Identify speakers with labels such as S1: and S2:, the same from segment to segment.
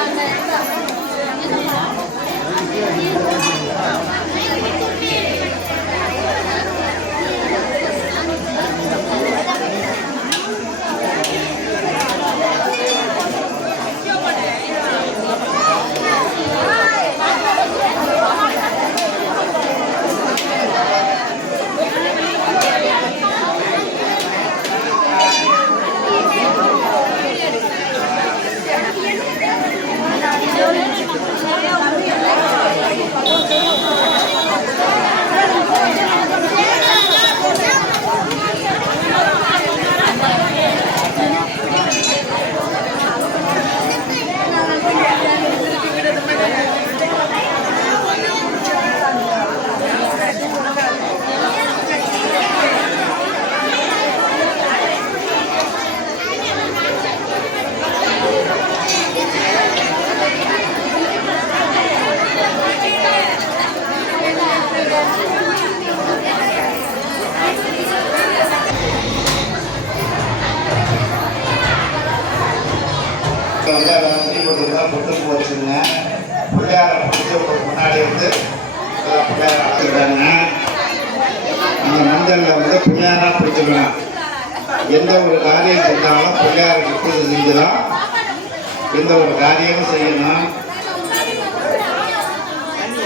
S1: Thank you. மஞ்சளில் வந்து பிள்ளையாரா பிடிச்சிக்கலாம் எந்த ஒரு காரியம் செஞ்சாலும் பிள்ளையாருக்கு பூஜை செஞ்சுதான் எந்த ஒரு காரியமும் செய்யணும்.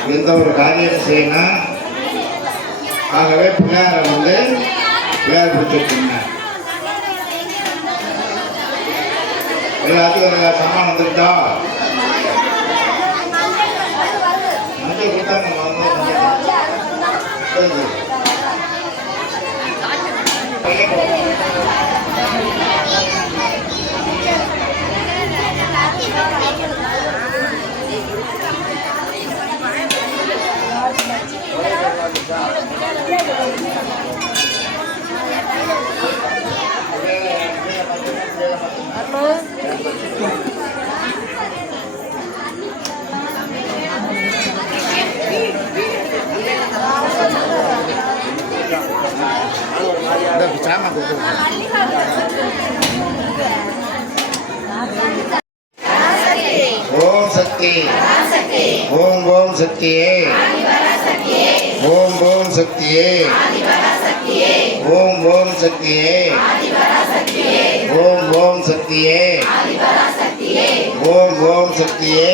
S1: எந்த ஒரு காரியமும் செய்யணும். ஆகவே பிள்ளையாரை வந்து பிள்ளையார் பிடிச்சிருக்கீங்க எல்லாத்துக்கும் ஒரு சாமான் வந்துட்டா மஞ்சள் கொடுத்தாங்க udah Seti, Om Sakti. Om Sakti. Om சக்தியே ஓம் ஓம் சக்தியே ஓம் ஓம் சக்தியே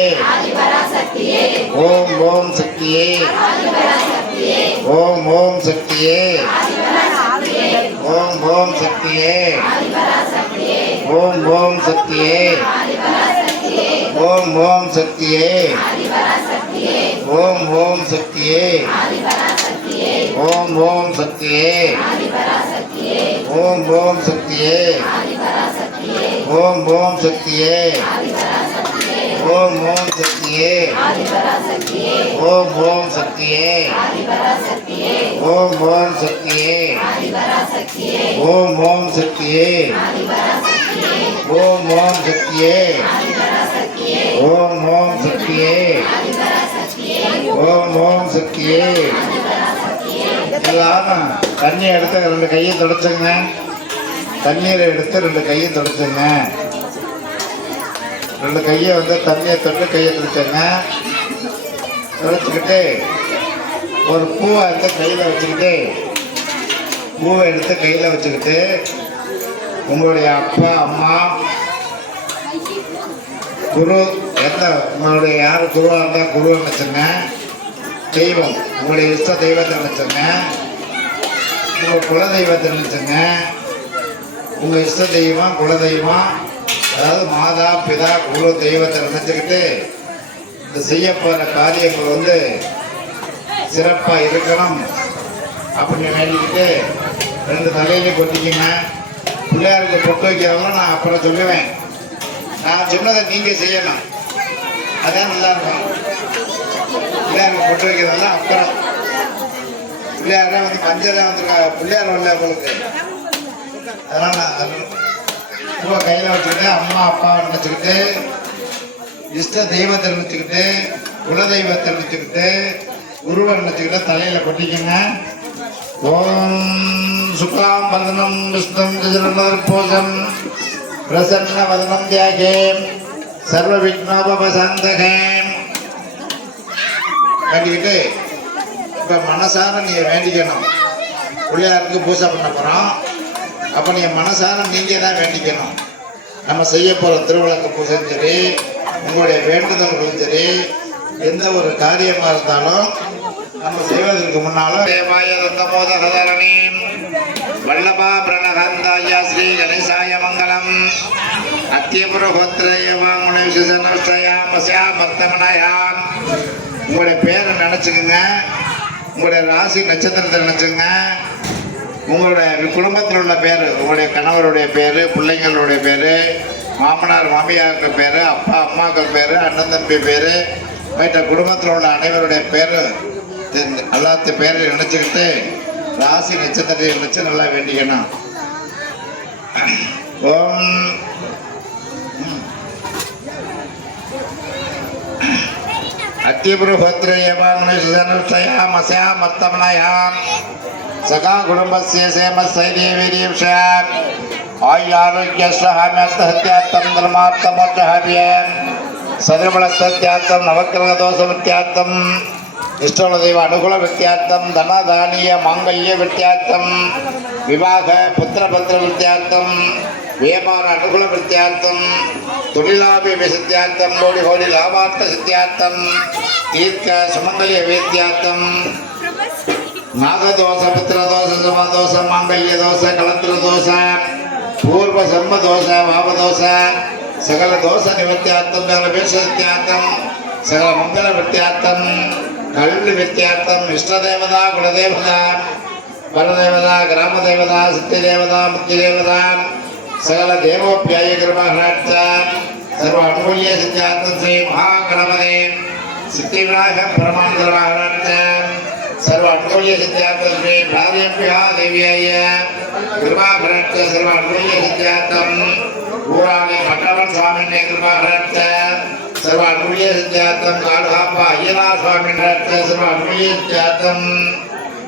S1: ஓம் ஓம் சக்தியே ஓம் ஓம் சக்தியே ஓம் ஓம் சக்தியே ஓம் ஓம் சக்தியே ஓம் ஓம் சக்தியே ஓம் ஓம் சக்தியே ஓம் ஓம் சக்தியே ஓம் ஓம் சக்தியே ஓம் ஓம் சக்தியே ஓம் ஓம் சக்தியே ஓம் ஓம் சக்தியே ஓம் ஓம் சக்தியே ஓம் ஓம் சக்தியே ஓம் ஓம் சக்தியே ஓம் ஓம் சக்தியே ஓம் ஓம் சக்தியே எல்லாரும் தண்ணியை எடுத்து ரெண்டு கையை தொடச்சுங்க. தண்ணீரை எடுத்து ரெண்டு கையை தொடச்சுங்க. ரெண்டு கையை வந்து தண்ணியை தொட்டு கையை தொடச்சுங்க. தொடச்சிக்கிட்டு ஒரு பூவை எடுத்து கையில் வச்சுக்கிட்டு பூவை எடுத்து கையில் வச்சுக்கிட்டு உங்களுடைய அப்பா அம்மா குரு எந்த உங்களுடைய யார் குருவாக இருந்தால் குரு வச்சுருங்க தெய்வம். உங்களுடைய இஷ்ட தெய்வத்தை நினச்சுங்க உங்கள் குல தெய்வத்தை நினச்சுங்க உங்கள் இஷ்ட தெய்வம் குல தெய்வம் அதாவது மாதா பிதா குல தெய்வத்தை நினச்சிக்கிட்டு இந்த செய்ய காரியங்கள் வந்து சிறப்பாக இருக்கணும் அப்படின்னு வேண்டிக்கிட்டு ரெண்டு தலையிலையும் கொட்டிக்கிங்க. பிள்ளையாருக்கு பொட்டு வைக்கிறவங்க நான் அப்புறம் சொல்லுவேன். நான் சொன்னதை நீங்கள் செய்யணும். அதான் நல்லா இருக்கும். பிள்ளையாருக்கு பொட்டு வைக்கிறதெல்லாம் அப்புறம் பிள்ளையாரே வந்து மஞ்சள் தான் வந்திருக்காங்க பிள்ளையார் வரல உங்களுக்கு. அதனால நான் பூவை கையில் வச்சுக்கிட்டு அம்மா அப்பா நினச்சிக்கிட்டு இஷ்ட தெய்வத்தை நினச்சிக்கிட்டு குல தெய்வத்தை நினச்சிக்கிட்டு உருவம் நினச்சிக்கிட்டு தலையில் கொட்டிக்கங்க. ஓம் சுக்லாம் வதனம் விஷ்ணம் பூஜம் பிரசன்ன வதனம் தியாகே. சர்வ விக்னோபசாந்தகே வேண்டிக்கிட்டு இப்போ மனசார நீ வேண்டிக்கணும். பிள்ளையாருக்கு பூஜை பண்ண போகிறோம் அப்போ நீங்கள் மனசார நீங்கள் தான் வேண்டிக்கணும். நம்ம செய்ய போகிற திருவிளக்கு பூஜையும் சரி உங்களுடைய வேண்டுதல்களும் சரி எந்த ஒரு காரியமாக இருந்தாலும் நம்ம செய்வதற்கு முன்னாலும் தேவாய தந்தமோதகதரணி வல்லபா பிரணகந்தாய ஸ்ரீ கணேசாய மங்களம். அத்தியபுர கோத்திரயவாமுனை பசியா மர்த்தமனயாம் உங்களுடைய பேரை நினச்சிக்கோங்க. உங்களுடைய ராசி நட்சத்திரத்தை நினச்சிங்க உங்களுடைய குடும்பத்தில் உள்ள பேர் உங்களுடைய கணவருடைய பேர் பிள்ளைங்களுடைய பேர் மாமனார் மாமியாருக்கு பேர் அப்பா அம்மாக்கள் பேர் அண்ணன் தம்பி பேர் மற்ற குடும்பத்தில் உள்ள அனைவருடைய பேர் எல்லாத்து பேரை நினச்சிக்கிட்டு ராசி நட்சத்திரத்தை நினச்சி நல்லா வேண்டிக்கணும். ஓம் அத்திபுருஹோத்ர ஏவான்மசயாம் மத்தமனயாம் சகா குடும்பஸ்ய சேம சைதேவீரியம்ஷாம் ஆயுராரோக்கியஸ்வஹாமியர்த்தஹத்யார்த்தம் தர்மார்த்தமோத்தஹாரியன் சதுரபலஸ்தத்யார்த்தம் நவக்கிரகதோஷமித்யார்த்தம் இஷ்டோல தெய்வ அனுகூல வித்தியார்த்தம் தனதானிய மாங்கல்ய வித்தியார்த்தம் விவாக புத்திர பத்திர வித்தியார்த்தம் ವ್ಯಯಮಾನ ಅನುಕೂಲ ಪ್ರತ್ಯಾರ್ಥಂ ತುಳಿಲಾಭಿಭಿ ಸಿದ್ಧಾರ್ಥಂ ಕೋಡಿ ಕೋಡಿ ಲಾಭಾರ್ಥ ಸಿದ್ಧಾರ್ಥಂ ದೀರ್ಘ ಸುಮಂಗಲಿಯ ವೇದ್ಯಾರ್ಥಂ ನಾಗದೋಷ ಪಿತೃದೋಷ ಸುಮದೋಷ ಮಾಂಗಲ್ಯ ದೋಷ ಕಲತ್ರ ದೋಷ ಪೂರ್ವ ಸಮ ದೋಷ ಭಾವದೋಷ ಸಕಲ ದೋಷ ನಿವೃತ್ತಿಯಾರ್ಥಂ ಸಕಲ ಭೇಷ ಸತ್ಯಾರ್ಥಂ ಸಕಲ ಮಂಗಲ ವೃತ್ತಿಯಾರ್ಥಂ ಕಳ್ಳು ವ್ಯತ್ಯಾರ್ಥಂ ಇಷ್ಟದೇವದ ಕುಲದೇವದ ಪರದೇವದ ಗ್ರಾಮದೇವದ ಸತ್ಯದೇವದ ಮುಖ್ಯದೇವದ சகல தேவோபியாய கிருமகராட்சா சர்வ அனுகூல்ய சித்தாந்த ஸ்ரீ மகாகணபதே சித்தி விநாயக பரமாந்தரமகராட்ச சர்வ அனுகூல்ய சித்தாந்த ஸ்ரீ பிராதிபியா தேவியாய கிருமாகராட்ச சர்வ அனுகூல்ய சித்தாந்தம் ஊராணி பட்டவன் சுவாமின்னே கிருமாகராட்ச சர்வ அனுகூல்ய சித்தாந்தம் காடுகாப்பா ஐயனார் சுவாமி சர்வ அனுகூல்ய சித்தாந்தம்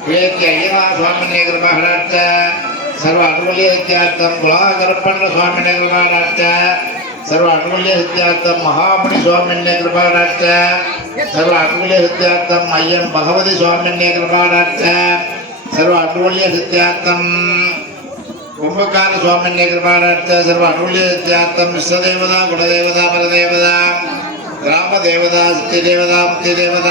S1: விவேக்கி ஐயனார் சுவாமின்னே கிருமாகராட்ச ಸರ್ವ ಅನುಕೂಲ್ಯ ಸಿದ್ಧಾರ್ಥಂ ಗುಲಾಕರಪ್ಪಣ್ಣ ಸ್ವಾಮಿನ ಕೃಪಾರಾಟ ಸರ್ವ ಅನುಕೂಲ್ಯ ಸಿದ್ಧಾರ್ಥಂ ಮಹಾಮಣಿ ಸ್ವಾಮಿನ್ಯ ಕೃಪಾರಾಟ ಸರ್ವ ಅನುಕೂಲ್ಯ ಸಿದ್ಧಾರ್ಥಂ ಅಯ್ಯಂ ಭಗವತಿ ಸ್ವಾಮಿನ್ಯ ಕೃಪಾರಾಟ ಸರ್ವ ಅನುಕೂಲ್ಯ ಸಿದ್ಧಾರ್ಥಂ ಕುಂಭಕಾರ ಸ್ವಾಮಿನ್ಯ ಕೃಪಾರಾಟ ಸರ್ವ ಅನುಕೂಲ್ಯ ಸಿದ್ಧಾರ್ಥಂ ವಿಶ್ವದೇವದ ಗುಣದೇವದ ಪರದೇವದ ಗ್ರಾಮ ದೇವದ ಸಿದ್ಧಿದೇವದ ಮುಕ್ತಿದೇವದ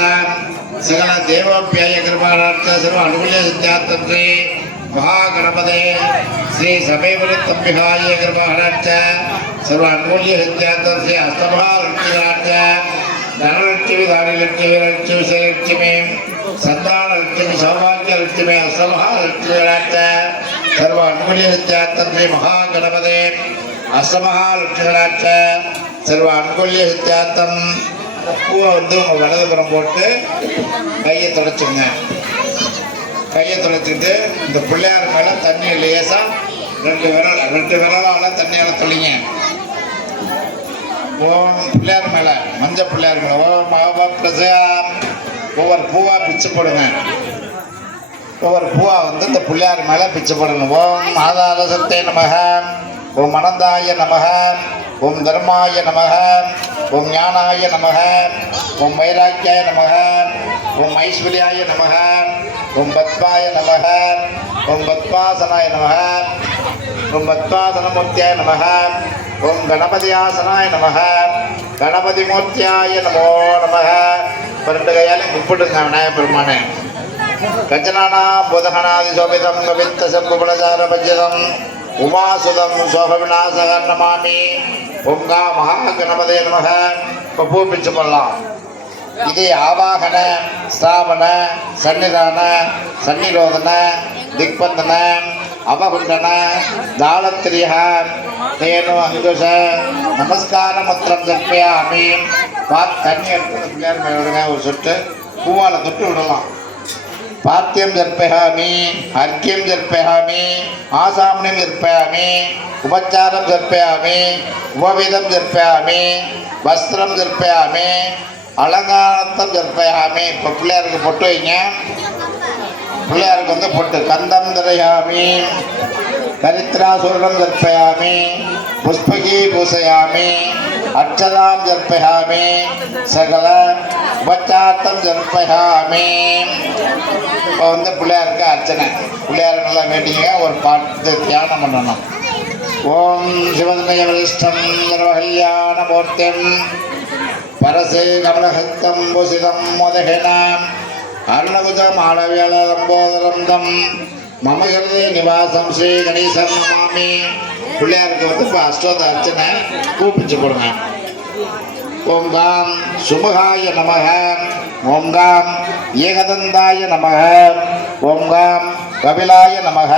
S1: ಸಕಲ ದೇವಪ್ಯಾಯ ಕೃಪಾರಾಟ ಸರ್ವ ಅನುಕೂಲ್ಯ ಸಿದ್ಧಾರ್ಥಂ ಶ್ರೀ மகாகணபதே. ஸ்ரீ சமயபுரி தம்பிகாய சர்வ சர்வான்மூல்ய சத்யாந்த ஸ்ரீ அஸ்தமகாராட்ச தனலட்சுமி தானிலட்சுமி லட்சுமி ஸ்ரீலட்சுமி சந்தான லட்சுமி சௌபாகிய லட்சுமி சர்வ சர்வான்மூல்ய சத்யாந்த ஸ்ரீ மகாகணபதே. சர்வ சர்வான்மூல்ய சத்யாந்தம் பூவை வந்து உங்கள் வலதுபுறம் போட்டு கையை தொடச்சுங்க கையை துடைச்சிட்டு இந்த பிள்ளையார் மேலே தண்ணியை லேசா ரெண்டு விரல் ரெண்டு விரலால் தண்ணியால் தொழிங்க ஓம் பிள்ளையார் மேலே மஞ்சள் பிள்ளையார் மேலே. ஓம் ஆபா பிரசாம் ஒவ்வொரு பூவா பிச்சு போடுங்க. ஒவ்வொரு பூவா வந்து இந்த பிள்ளையார் மேலே பிச்சு போடணும். ஓம் ஆதார சத்தே நமக ஓம் அனந்தாய நமக ஓம் தர்மாய நமக ஓம் ஞானாய நமக ஓம் வைராக்கியாய நமக ஓம் ஐஸ்வர்யாய நமக ஓம் பத்மாய நமக ஓம் பத்மாசனாய நமக ஓம் பத்மாசனமூர்த்தியாய நமக ஓம் கணபதியாசனாய நமக கணபதி மூர்த்தியாய நமோ நமக பன்னெண்டு கையாலையும் கும்பிட்டுங்க விநாயகப் பெருமானே. கஜனானா புதகனாதி சோபிதம் கவித்த செம்பு பலசார பஜ்ஜதம். உமாசுதம் சோக நமாமி பொங்கா மகா கணபதே நமக. இப்போ பூப்பிச்சு பண்ணலாம் இது ஆவாகன ஸ்தாபன சன்னிதான சன்னிரோதன திக்பந்தன அவகுண்டன தாளத்திரிய தேனு அங்குஷ நமஸ்கார முத்திரம் தர்ப்பயாமி பார்த்து தண்ணி எடுத்து ஒரு சொட்டு. பூவால் தொட்டு விடலாம். பாத்தியம் ஜர்ப்பயாமி அர்க்கியம் ஜர்ப்பயாமி ஆசாமனம் ஜர்ப்பயாமி உபச்சாரம் ஜர்ப்பயாமி உபவிதம் ஜர்ப்பயாமி வஸ்திரம் ஜர்ப்பயாமி அலங்காரத்தம் ஜர்ப்பயாமி இப்போ பிள்ளையாருக்கு பொட்டு வைங்க. பிள்ளையாருக்கு வந்து பொட்டு. கந்தம் திரையாமி கரித்ராசுரம் ஜர்ப்பயாமி புஷ்பகி பூசையாமி அர்ச்சதாம் ஜற்பயாமே சகல உபச்சார்த்தம் ஜற்பயாமே இப்போ வந்து பிள்ளையாருக்கு அர்ச்சனை. பிள்ளையார் நல்லா வேண்டிங்க ஒரு பாட்டு தியானம் பண்ணணும். ஓம் சிவதனய வரிஷ்டம் நிர்வகல்யாண மூர்த்தம் பரசு கமலஹஸ்தம் புசிதம் முதகினாம் அருணகுதம் ஆளவியலம்போதரம் தம் மம நிவாசம் ஸ்ரீ கணேசன் மாமி. பிள்ளையாருக்கு வந்து இப்போ அஷ்டோத அர்ச்சனை கூப்பிச்சு கொடுங்க ஓம் காம் சுமுகாய நமக. ஓம் காம் ஏகதந்தாய நமக. ஓம் காம் கபிலாய நமக.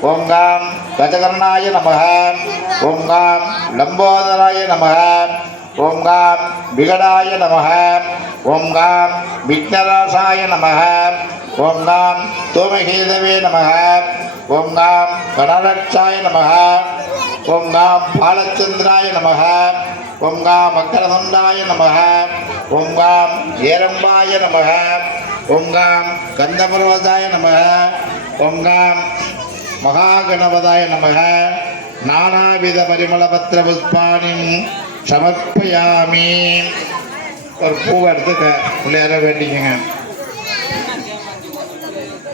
S1: ஓம் காம் கஜகர்ணாய நமக. ஓம் காம் லம்போதராய நமக. ஓம் காம் விகடாய நமக. ஓம் காம் விக்னராசாய நமக. ஓம் நாம் தோமகேதவே நமக. ஓம் நாம் கணரட்சாய நமக. ஓம் நாம் பாலச்சந்திராய நமக. ஓம் நாம் அக்கரதண்டாய நமக. ஓம் நாம் ஏரம்பாய நமக. ஓம் நாம் கந்தபர்வதாய நமக. ஓம் நாம் மகாகணபதாய நமக. நானாவித பரிமளபத்திர புஷ்பானின் சமர்ப்பயாமி. ஒரு பூவை எடுத்துக்க க பிள்ளையார வேண்டிக்கங்க.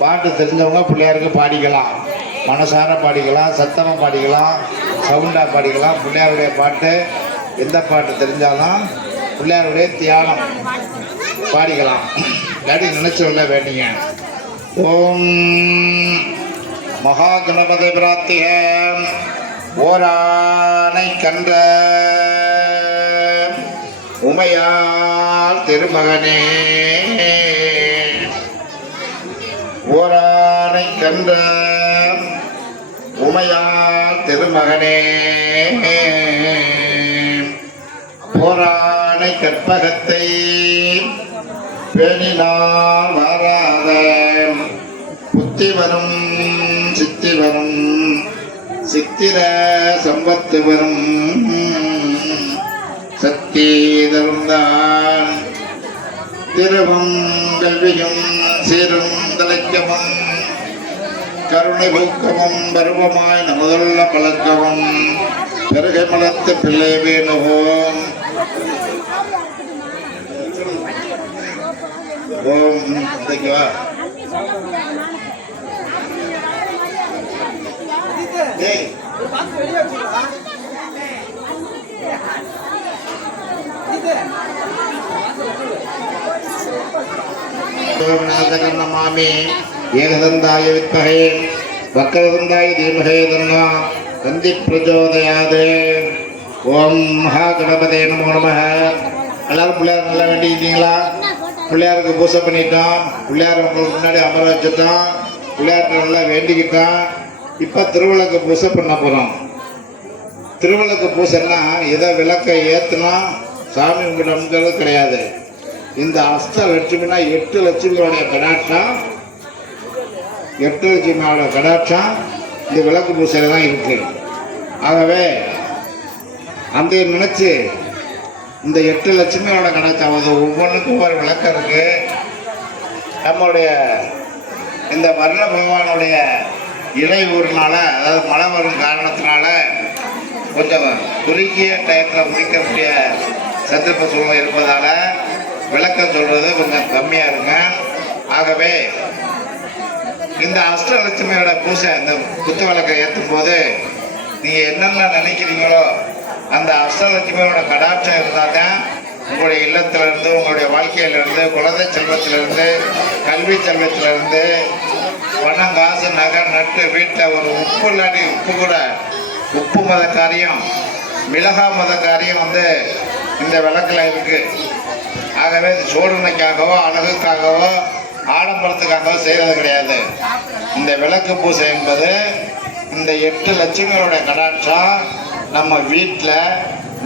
S1: பாட்டு தெரிஞ்சவங்க பிள்ளையாருக்கு பாடிக்கலாம். மனசார பாடிக்கலாம் சத்தமாக பாடிக்கலாம் சவுண்டாக பாடிக்கலாம். பிள்ளையாருடைய பாட்டு எந்த பாட்டு தெரிஞ்சாலும் பிள்ளையாருடைய தியானம் பாடிக்கலாம். இல்லாட்டி நினைச்சவங்கள வேண்டிங்க ஓம் மகா கணபதி பிரார்த்திக ஓரானை கன்ற உமையால் திருமகனே. ஓரானை கன்ற உமையால் திருமகனே. போரானை கற்பகத்தை பேணினால் வராத புத்தி வரும் சித்தி வரும் சித்திர சம்பத்து வரும் சக்தி தருந்தான். திருவம் கல்வியும் சீரும் தலைக்கமும் கருணை பூக்கமும் பருவமாய் நமதுள்ள பழக்கமும் பெருகை மலத்து பிள்ளை வேணுவோம். ஓம் இன்றைக்கு வா. டேய் நமாமி ஏகதந்தாய வித்மகே வக்கரதந்தாய தீமகே தன்னா தந்தி பிரச்சோதயாது ஓம் மகா கணபதே நமோ நம எல்லாரும் பிள்ளையார் நல்லா வேண்டிக்கிட்டீங்களா பிள்ளையாருக்கு பூஜை பண்ணிட்டோம் பிள்ளையார் உங்களுக்கு முன்னாடி அமர வச்சுட்டோம் பிள்ளையார்கிட்ட நல்லா வேண்டிக்கிட்டோம் இப்போ திருவிளக்கு பூஜை பண்ண போகிறோம் திருவிளக்கு பூசைன்னா எதை விளக்கை ஏற்றுனா சாமி கும்பிடணுங்கிறது கிடையாது. இந்த அஷ்ட லட்சுமினா எட்டு லட்சுமியோடைய கடாட்சம் எட்டு லட்சுமியோட கடாட்சம் இந்த விளக்கு பூசையில் தான் இருக்கு. ஆகவே அந்த நினச்சி இந்த எட்டு லட்சுமியோட கடாட்சம் அது ஒவ்வொன்றுக்கும் ஒரு விளக்கம் இருக்கு. நம்மளுடைய இந்த வர்ண பகவானுடைய இலை ஊர்னால அதாவது மழை வரும் காரணத்தினால கொஞ்சம் குறுகிய டயத்தில் முடிக்கக்கூடிய சந்தர்ப்ப சூழ்நிலை இருப்பதால் விளக்கம் சொல்கிறது கொஞ்சம் கம்மியாக இருங்க. ஆகவே இந்த அஷ்டலட்சுமியோட பூஜை இந்த குத்து விளக்கை ஏற்றும் போது நீங்கள் என்னென்ன நினைக்கிறீங்களோ அந்த அஷ்டலட்சுமியோட கடாட்சம் இருந்தால் தான் உங்களுடைய இல்லத்திலிருந்து உங்களுடைய வாழ்க்கையிலிருந்து குழந்தை செல்வத்திலிருந்து கல்வி செல்வத்திலிருந்து பணம் காசு நகை நட்டு வீட்டில் ஒரு உப்பு இல்லாட்டி உப்பு கூட உப்பு மதக்காரியம் மிளகா மதக்காரியம் வந்து இந்த விளக்கில் இருக்குது ஆகவே இது சோழனைக்காகவோ அழகுக்காகவோ ஆடம்பரத்துக்காகவோ செய்கிறது கிடையாது. இந்த விளக்கு பூஜை என்பது இந்த எட்டு லட்சுமியோட கடாட்சம். நம்ம வீட்டில்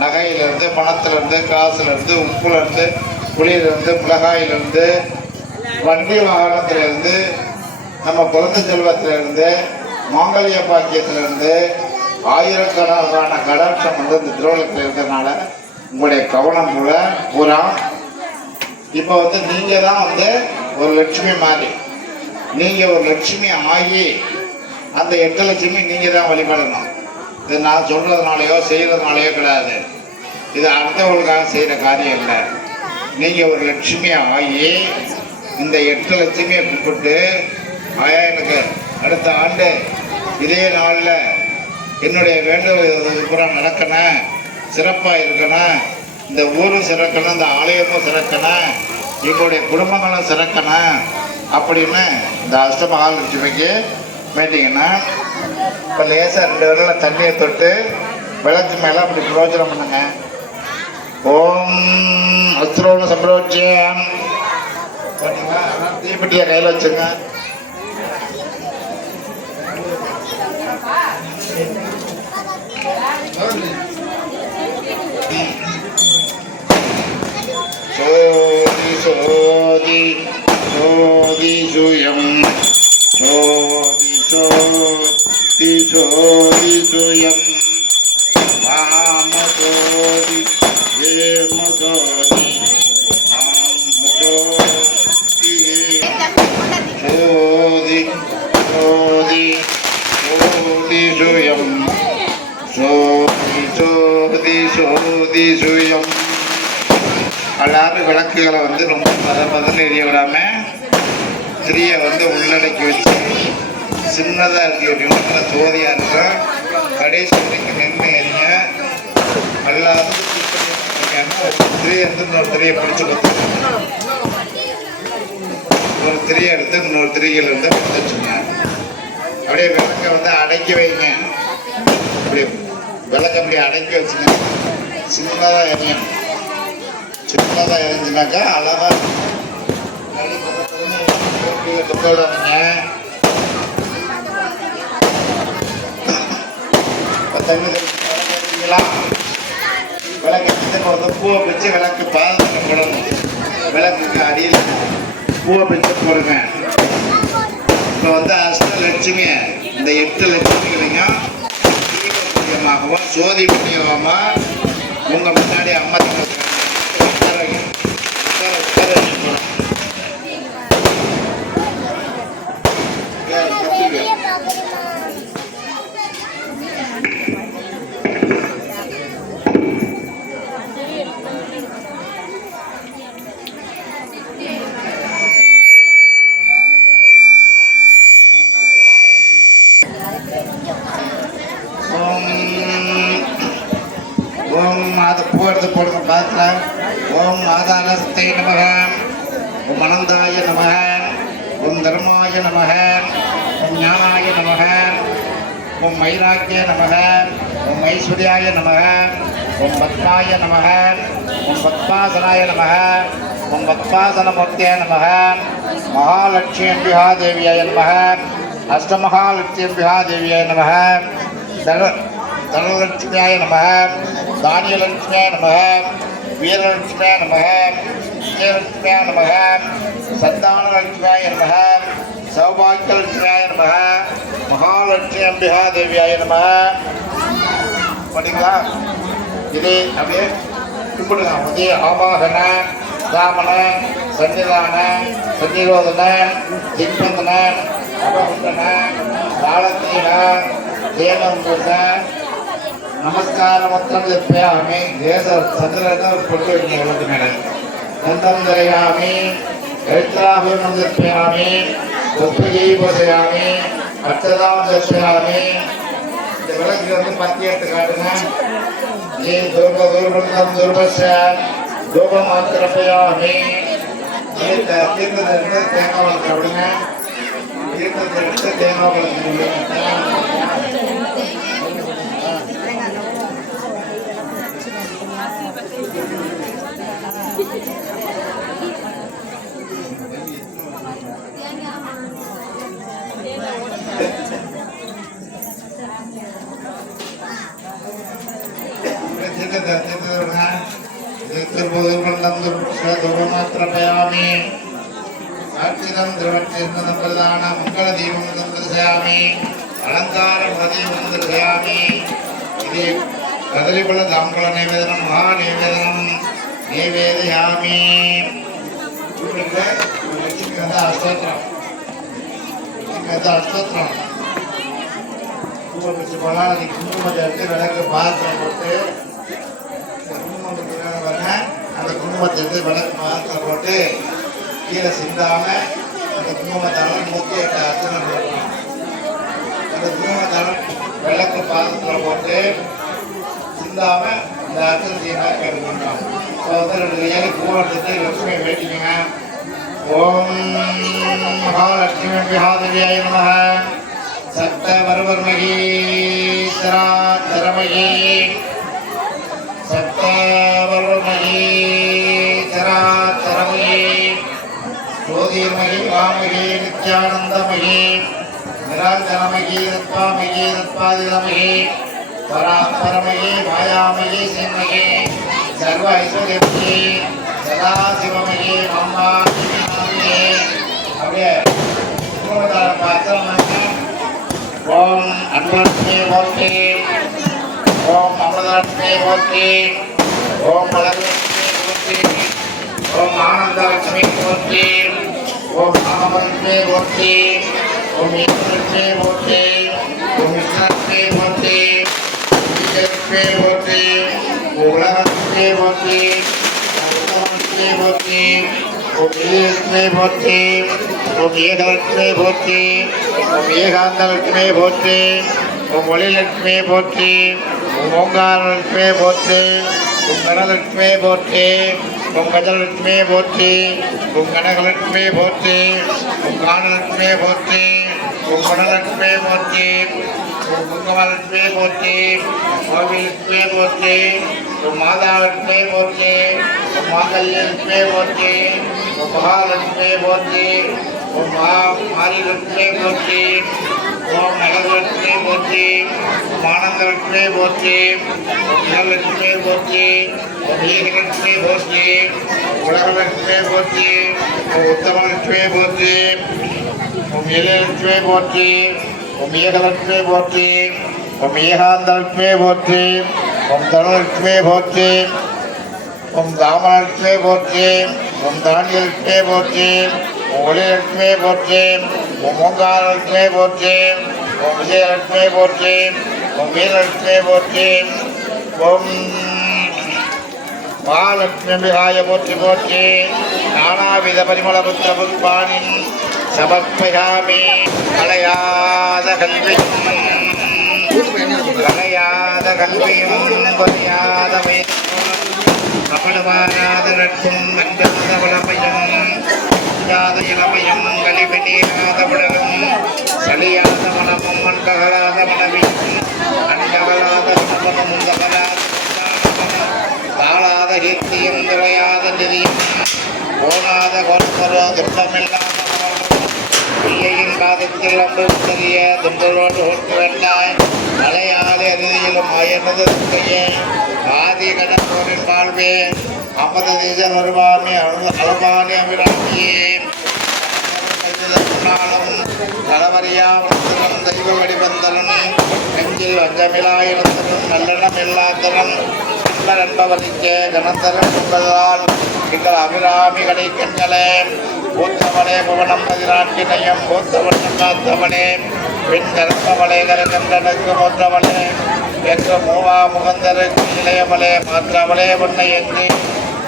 S1: நகையிலிருந்து பணத்திலிருந்து காசுலேருந்து உப்புலேருந்து புளியிலேருந்து மிளகாயிலேருந்து வண்டி வாகனத்திலிருந்து நம்ம குழந்தை செல்வத்திலேருந்து மாங்கல்ய பாக்கியத்திலேருந்து ஆயிரக்கணக்கான கடாட்சம் வந்து இந்த திருவள்ளத்தில் இருக்கிறதுனால உங்களுடைய கவனம் கூட பூரா இப்போ வந்து நீங்கள் தான் வந்து ஒரு லட்சுமி மாதிரி. நீங்கள் ஒரு லட்சுமி ஆகி அந்த எட்டு லட்சுமி நீங்கள் தான் வழிபடணும். இது நான் சொல்கிறதுனாலையோ செய்கிறதுனாலையோ கிடையாது. இது அடுத்தவங்களுக்காக செய்கிற காரியம் இல்லை. நீங்கள் ஒரு லட்சுமி ஆகி இந்த எட்டு லட்சுமியை கூப்பிட்டு ஆயா எனக்கு அடுத்த ஆண்டு இதே நாளில் என்னுடைய வேண்டுதல் பூரா நடக்கணும். சிறப்பாக இருக்கணும். இந்த ஊரும் சிறக்கணும் இந்த ஆலயமும் சிறக்கணும் எங்களுடைய குடும்பங்களும் சிறக்கணும் அப்படின்னு இந்த அஷ்டமகாலட்சுமிக்கு வேண்டிங்கன்னா இப்போ லேசாக ரெண்டு விரல தண்ணியை தொட்டு விளக்கு மேலே அப்படி பிரயோஜனம் பண்ணுங்க. ஓம் அஸ்திரோன சம்பிரோச்சியம் பார்த்தீங்களா தீப்பெட்டியை கையில் வச்சுங்க சோதி சோதி சோதி சுயம் சோதி சோதி சோதி சுயம் சின்னதாக இருக்கு அப்படின்னா சோதியாக கடைசி வரைக்கும் நின்று எரிங்க அல்லாது திரையை எடுத்து இன்னொரு திரையை பிடிச்சி கொடுத்துருங்க. ஒரு திரையை எடுத்து இன்னொரு திரிகள் இருந்து வச்சுங்க அப்படியே விளக்க வந்து அடக்கி வைங்க. அப்படியே விளக்க அப்படியே அடக்கி வச்சுங்க. சின்னதாக எரியும் சின்னதாக இருந்துச்சுனாக்கா அழகாக தொட்டோடாங்க தண்ணி விளக்கு ஒரு பூவை பிச்சு விளக்கு பாதத்தில் போடணும் விளக்குக்கு அடியில் பூவை வச்சு போடுங்க இப்போ வந்து அஷ்டலட்சுமி இந்த எட்டு லட்சுமிகளையும் புண்ணியமாகவும் சோதி புண்ணியமாக உங்கள் முன்னாடி அம்மா தங்கச்சி உட்கார வைங்க. உட்கார உட்கார வச்சு போகலாம். உட்கார, கத்துக்க. ஓம் ஓம் மாத பூ எடுத்து போடுங்க பாத்துல ஓம் மாதானஸ்தை நமக ஓம் அனந்தாய நமக ஓம் தர்மாய நமக ஓம் ஞானாய நமக ஓம் மயிலாக்கிய நமக ஓம் ஐஸ்வர்யாய நமக ஓம் பத்மாய நமக ஓம் பத்மாசனாய நமக ஓம் பத்மாசனமூர்த்திய நமக மகாலட்சுமி அம்பிகா தேவியாய நமக அஷ்டமகாலட்சுமி அம்பிகா தேவியாய நமக தன தனலட்சுமியாய நமக தானியலட்சுமியாய நமக வீரலட்சுமியாய நமக விஜயலட்சுமியாய நம சந்தானலட்சுமியாய நமக சௌபாகியலட்சுமியாய நம மகாலட்சுமி அம்பிகா தேவியாய நம பண்ணிங்களா இது அப்படியே கும்பிடுங்க. வந்து ஆபாகன தாமன சன்னிதான சன்னிரோதன திக்பந்தன அபகுண்டன தாளத்தீன தேவம்புத நமஸ்காரமத்திரம் ஜப்பியாமி தேச சந்திரன பொருள் எழுதுகிறேன் நந்தம் திரையாமி எழுத்தாபுரம் ஜப்பியாமி தொப்பிகை போசையாமி அர்த்ததாம் ஜப்பியாமி இந்த விளக்கு வந்து பத்தி எடுத்து காட்டுங்க. ஏ துர்க துர்பந்தம் துர்பச தூபம் தீர்த்தத்தை எடுத்து தேங்காய் வளர்த்து விடுங்க தீர்த்தத்தை எடுத்து தேங்காய் வளர்த்து விடுங்க தீர்த்தத்தை எடுத்து துர்போதுர்வந்தம்பயாமி சாட்சிதம் திருவற்றிருந்ததம் பிரதான மங்கள தீபம் திருசயாமி அலங்கார மதீபம் திருசயாமி இது கதலிபுல தாம்பல நைவேதனம் மகா நைவேதனம் நைவேதயாமி அஷ்டோத்திரம் அஷ்டோத்திரம் விளக்கு பாத்திரம் போட்டு அந்த விளக்கு மாதத்தில் போட்டு கீழே சிந்தாம அந்த குங்குமத்தால நூத்தி எட்டு அர்ச்சனை பண்ணணும் அந்த குங்குமத்தால விளக்கு பாதத்தில் போட்டு சிந்தாம இந்த அர்ச்சனை செய்யணும் கேட்கணும் இப்போ வந்து லட்சுமி வேட்டிக்கங்க ஓம் மகாலட்சுமி விஹாதவியாய நம சக்த வருவர்மகி திரா திறமகி சப்தவர்வர்மகி வருவர்மகி ஜோதிர்மகி வாமகி நித்யானந்தமகி நிராஞ்சனமகி தத்வாமகி தத்வாதிதமகி பராபரமகி மாயாமகி சின்மகி சர்வ ஐஸ்வர்யமகி சதாசிவமகி அம்மா அப்படியே மூலதார பார்த்து ஓம் அன்பலட்சுமி போற்றி ஓம் அமலலட்சுமி போற்றி ஓம் மலர்லட்சுமி போற்றி ஓம் ஆனந்தலட்சுமி போற்றி ஓம் ராமலட்சுமி போற்றி ஓம் ஈஸ்வரலட்சுமி போற்றி ஓம் விஷ்ணலட்சுமி போற்றி விஜயலட்சுமி போற்றி ஓம் உலகலட்சுமி போற்றி ஓம் உத்தமலட்சுமி போற்றி ஓம் விஜயலட்சுமி போற்றி ஓம் ஏகலட்சுமி போற்றி ஓம் ஏகாந்தலட்சுமி போற்றி ஓம் ஒளிலட்சுமி போற்றி ஓம் ஓங்காரலட்சுமி போற்றி ஓம் கனலட்சுமி போற்றி ஓம் கஜலட்சுமி போற்றி ஓம் கனகலட்சுமி போற்றி ஓம் கானலட்சுமி போற்றி ஓம் குணலட்சுமி போற்றி ஓம் குங்குமலட்சுமி போற்றி கோவிலட்சுமி போற்றி ஓம் மாதாலட்சுமி போற்றி ஓம் மாங்கல்யலட்சுமி போற்றி ஓம் மகாலட்சுமி போற்றி ஓம் மா மாரிலட்சுமி போற்றி ஓம் நகரலட்சுமி போற்றி ஓம் ஆனந்தலட்சுமி போற்றி ஓம் இளலட்சுமி போற்றி ஓம் ஈகலட்சுமி போற்றி உலகலட்சுமி போற்றி ஓம் உத்தமலட்சுமி போற்றி ஓம் இளலட்சுமி போற்றி ஓம் ஏகலட்சுமி போற்றி ஓம் ஏகாந்தலட்சுமி போற்றி ஓம் தனலட்சுமி போற்றி ஓம் தாமலட்சுமி போற்றி ஓம் தானியலட்சுமி போற்றி ஓம் ஒளிலட்சுமி போற்றி ஓம் ஓங்காரலட்சுமி போற்றி ஓம் விஜயலட்சுமி போற்றி ஓம் வீரலட்சுமி போற்றி ஓம் மகாலட்சுமி விகாய போற்றி போற்றி நானாவித பரிமள புத்திர புஷ்பானின் சமர்ப்பயாமி கலையாத கல்வியும் கலையாத கல்வியும் குறையாத கமலமாராத நட்பும் அஞ்சாத வளமையும் அஞ்சாத இளமையும் கழிவு நீராத உலகம். சளியாத மனமும் அன்பகலாத மனவியும் அன்பகலாத மனமும் தகலாத தாளாத கீர்த்தியும் துறையாத நிதியும் போனாத கொற்பர துன்பமில்லாத பிள்ளையின் காதத்தில் அன்பு தெரிய துன்பரோடு ஒன்று வேண்டாய் மலையாளி அருதியிலும் அயனது செய்ய ஆதி கடற்போரின் வாழ்வே அமது நிஜ வருவாமே அலபானி அபிராமியே. களவரியாமத்தனும் தெய்வ வடிவந்தனும் நெஞ்சில் வஞ்சமிலாயிரத்தனும் நல்லெண்ணம் இல்லாதனும் சுந்தர் என்பவரிக்கே கணந்தரன் என்பதால் எங்கள் அபிராமி கிடைக்கின்றனே பூத்தவனே புவனம் பதினாட்டினையும் பூத்தவன் காத்தவனே பின் கருப்பவளே கருகன்றனுக்கு மூன்றவளே எங்கு மூவா முகந்தருக்கு இளையவளே மாற்றவளே உன்னை எங்கு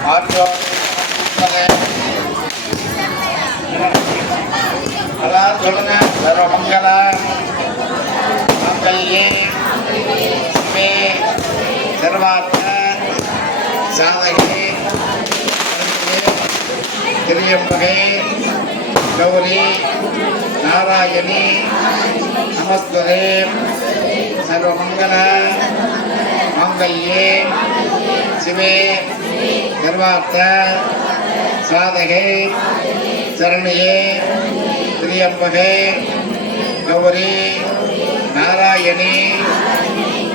S1: மாற்றோ அதான் சொல்லுங்க சர்வமங்கலா. மங்கல்யே சிவே சர்வார்த்த சாதகே. திரியம்பகே கௌரி நாராயணி நமஸ்துதே. சர்வமங்கல மங்கல்யே சிவே சர்வார்த்த சாதகை சரணியே திரியம்பகே கௌரி நாராயணி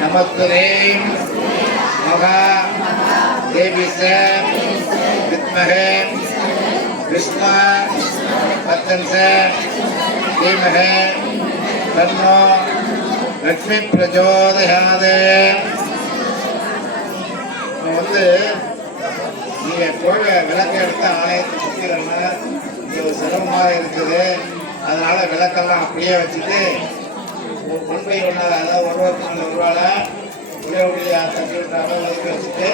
S1: நமஸ்துதே மகா தேவிச வித்மகே விஷ்ணா பத்தன்ச தீமகே தன்னோ லக்ஷ்மி பிரஜோதயாதே. வந்து நீங்க கோயிலை விளக்கு எடுத்து ஆலயத்தை சுத்திரன்னா இது ஒரு சிரமமாக இருக்குது. அதனால விளக்கெல்லாம் அப்படியே வச்சுட்டு ஒரு கொள்கை ஒன்றால் அதாவது ஒருவருக்கு நாள் ஒருவாளை ஒரே உள்ளே தட்டி விட்டாங்க விளக்கு வச்சுட்டு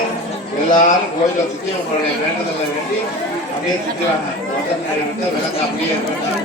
S1: எல்லாரும் கோயிலை சுற்றி உங்களுடைய வேண்டுதலை வேண்டி அப்படியே சுற்றுவாங்க முதல் வந்து விளக்கு அப்படியே இருக்கணும்.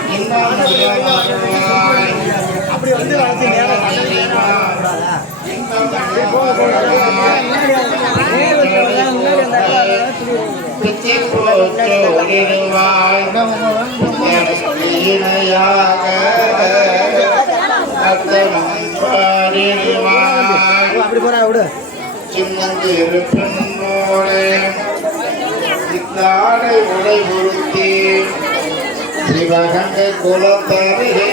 S2: அப்படி வந்து வளர்த்து நேரம் அப்படி போறா விடு.
S1: சின்னந்திரு இத்தாடை உடை பொருத்தேன் சிவகங்கை குலத்தருகே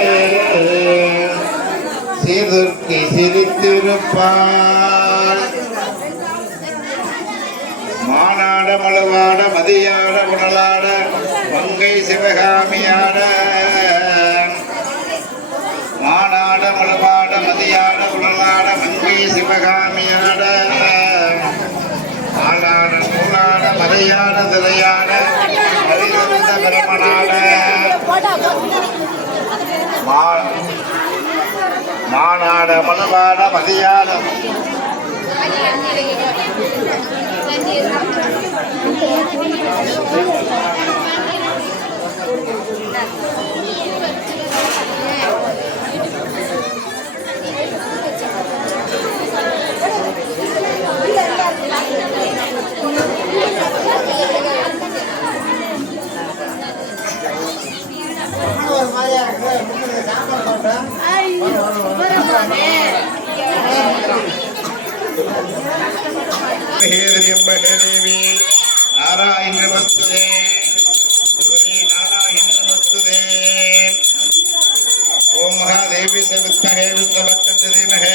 S1: சீர்துர்க்கி சிரித்திருப்பார் மானாட மலவாட மதியாட உடலாட மங்கை சிவகாமியாட மானாட மலவாட மதியாட உடலாட மங்கை சிவகாமியாட ஆளாட நூலாட மலையாட திரையாட மதியிருந்த பிரமனாட மாநாட மானாட மழுவாட Thank you. ஹேதேவி நாராயண நமஸ்துதே துவனி நாராயண நமஸ்துதே ஓம் மகாதேவி சவித்மஹே வித்மவத்தந்த தீமஹே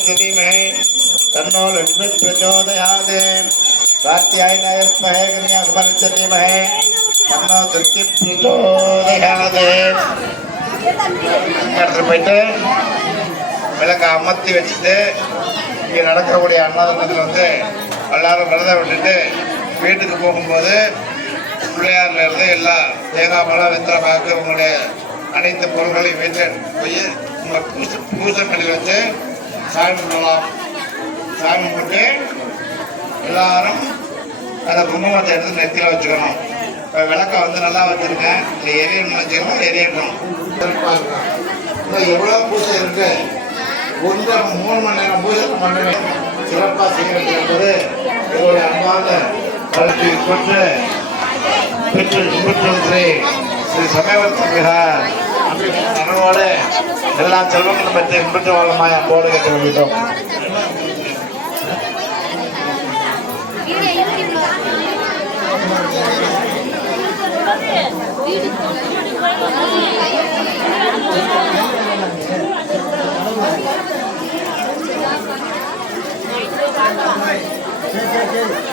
S1: विष्णुपत्तन सदीमहे तन्नो लक्ष्मी प्रचोदयात् स्वात्यायनाय विद्महे कन्याकुमारी धीमहे तन्नो दुर्गी प्रचोदयात् இடத்துல போயிட்டு விளக்க அமர்த்தி வச்சுட்டு இங்கே நடக்கக்கூடிய அன்னதானத்தில் வந்து எல்லாரும் விரதம் விட்டுட்டு வீட்டுக்கு போகும்போது பிள்ளையார்ல இருந்து எல்லா தேங்காய் பழம் வெத்தலை பாக்கு உங்களுடைய அனைத்து பொருட்களையும் வீட்டில் போய் உங்கள் பூச பூசங்களில் வச்சு சாமி கும்பிடலாம் சாமி கும்பிட்டு எல்லாரும் அதை குங்குமத்தை எடுத்து நெத்தியில் வச்சுக்கணும். இப்போ விளக்கை வந்து நல்லா வச்சுருக்கேன். இல்லை எரியணும் வச்சுக்கணும் எரியணும் சிறப்பாக இருக்கும். இன்னும் எவ்வளோ பூஜை இருக்கு? ஒன்று மூணு மணி நேரம் பூஜை பண்ணவே சிறப்பாக செய்கிறது என்பது எங்களுடைய அன்பார்ந்த வளர்ச்சி கொண்டு பெற்று கும்பிட்டு ஸ்ரீ ஸ்ரீ சமயவர்த்தமிக அன்போடு எல்லா செல்வங்களும் பெற்று இன்பத்து வளமாய் அன்போடு கட்ட வேண்டும்
S3: Thank you.